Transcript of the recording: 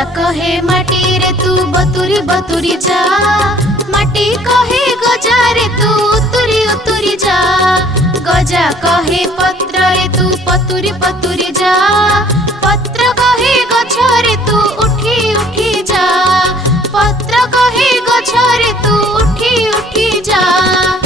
वर्षा कहे माटी रे तू बतुरी बतुरी जा, माटी कहे गजा रे तू उतुरी उतुरी जा, गजा कहे पत्र रे तू पतुरी पतुरी जा, पत्र कहे गछ रे तू उठी उठी जा, पत्र कहे गछ रे तू उठी उठी जा।